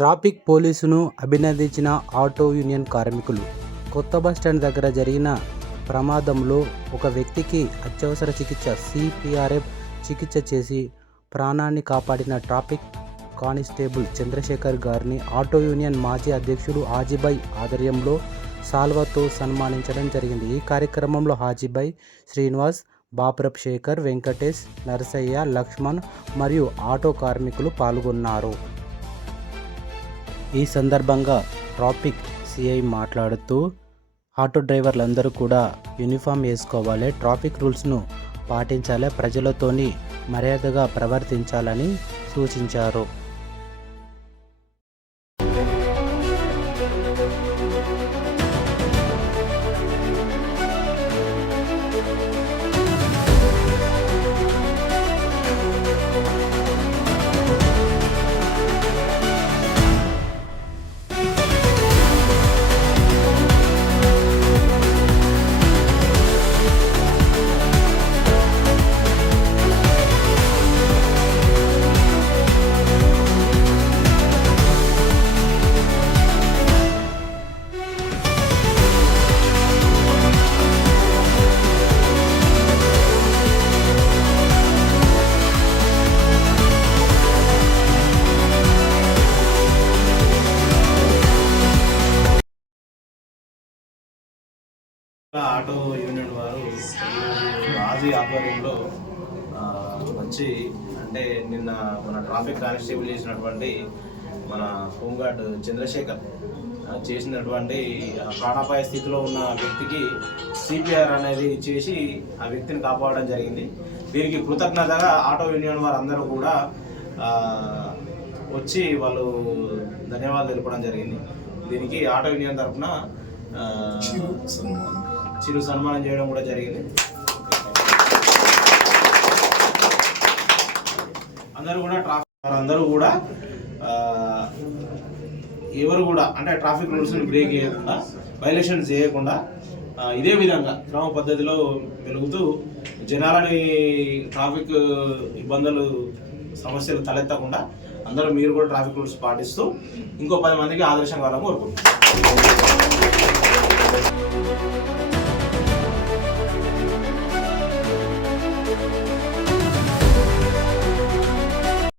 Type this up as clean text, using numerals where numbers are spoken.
Traffic పోలీసును అభినందించిన auto union కార్మికులు. కొత్త bus stand దగ్గర జరిగిన ప్రమాదంలో ఒక వ్యక్తికి అత్యవసర చికిత్స CPRF చికిత్స చేసి ప్రాణాన్ని కాపాడిన ట్రాఫిక్ కానిస్టేబుల్ చంద్రశేఖర్ గారిని ఆటో యూనియన్ మాజీ అధ్యక్షుడు హాజీభాయ్ ఆధ్వర్యంలో సాల్వాతో సన్మానించడం జరిగింది. ఈ కార్యక్రమంలో హాజీభాయ్, శ్రీనివాస్, బాపురప్ శేఖర్, వెంకటేష్, నరసయ్య, లక్ష్మణ్ మరియు ఆటో కార్మికులు పాల్గొన్నారు. ఈ సందర్భంగా ట్రాఫిక్ సిఐ మాట్లాడుతూ ఆటో డ్రైవర్లందరూ కూడా యూనిఫామ్ వేసుకోవాలి, ట్రాఫిక్ రూల్స్ను పాటించాలి, ప్రజలతోని మర్యాదగా ప్రవర్తించాలని సూచించారు. ఆటో యూనియన్ వారు ఆజీ ఆధ్వర్యంలో వచ్చి అంటే నిన్న మన ట్రాఫిక్ కానిస్టేబుల్ చేసినటువంటి మన హోంగార్డ్ చంద్రశేఖర్ చేసినటువంటి ప్రాణాపాయ స్థితిలో ఉన్న వ్యక్తికి CPR అనేది చేసి ఆ వ్యక్తిని కాపాడడం జరిగింది. దీనికి కృతజ్ఞతగా ఆటో యూనియన్ వారు అందరూ కూడా వచ్చి వాళ్ళు ధన్యవాదాలు తెలపడం జరిగింది. దీనికి ఆటో యూనియన్ తరఫున చిరు సన్మానం చేయడం కూడా జరిగింది. అందరూ కూడా ఎవరు కూడా అంటే ట్రాఫిక్ రూల్స్ని బ్రేక్ చేయకుండా, వైలేషన్స్ చేయకుండా ఇదే విధంగా క్రమ పద్ధతిలో వెలుగుతూ జనాలని ట్రాఫిక్ ఇబ్బందులు సమస్యలు తలెత్తకుండా అందరూ మీరు కూడా ట్రాఫిక్ రూల్స్ పాటిస్తూ ఇంకో 10 మందికి ఆదర్శంగా కోరుకుంటున్నాం.